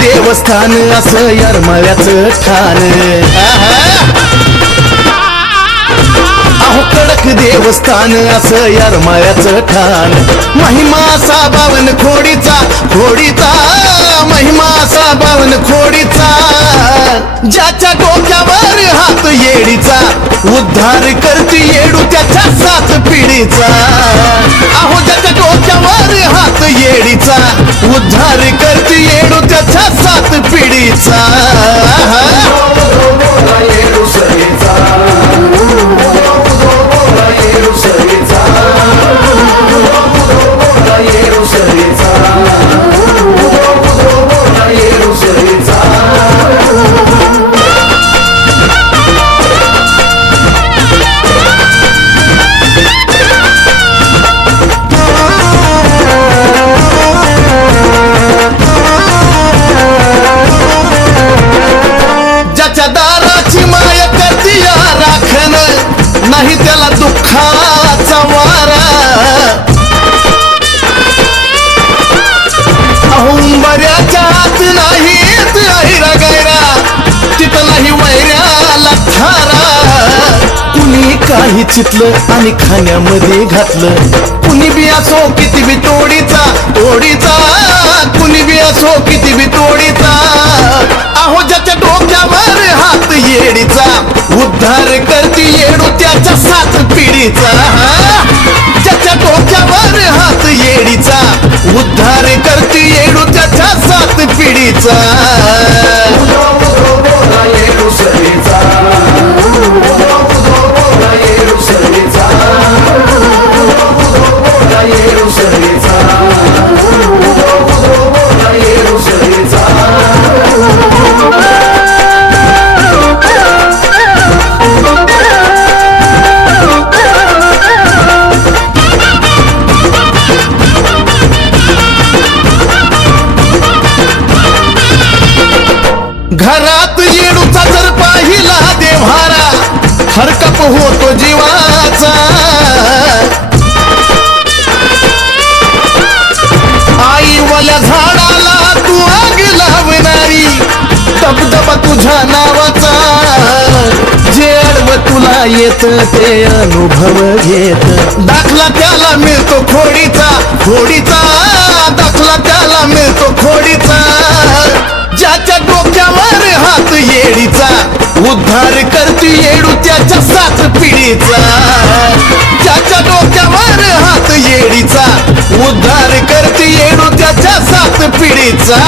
देवस्थान असं यरमळ्याच ठाण अहो कडक देवस्थान असं यरमळ्याच ठाण. महिमा असा बावन खोडीचा खोडीचा. महिमा असा बावन खोडीचा. ज्याच्या डोक्यावर हात येडीचा उद्धार करती येडू त्याच्या सात पिढीचा. अहो ज्याच्या डोक्यावर हात येडीचा उद्धार करती येडू कथा सात पिढीचा. अहुंबऱ्याच्या आत नाही अहिरा गायरा. तिथं नाही वैऱ्याला थारा कुणी काही चितलं आणि खाण्यामध्ये घातलं. कुणी बी असो किती बी तोडीचा तोडीचा. कुणी बी असो किती बी तोडीचा. अहो ज्याच्या डोक्यावर हात येडीचा उद्धार करती येडू त्याच्या सात पिढीचा. घरात येडूचा जर पाहिला देव्हारा हरकप होतो जीवाचा. आई वल्या झाडाला तू आग लावणारी दबदबा तुझ्या नावाचा. जे अडव तुला येत ते अनुभव घेत. दाखला त्याला मिळतो खोडीचा. उद्धार करती येडू त्याच्या सात पिढीचा. त्याच्या डोक्यावर हात येडीचा. उद्धार करती येडू त्याच्या सात पिढीचा.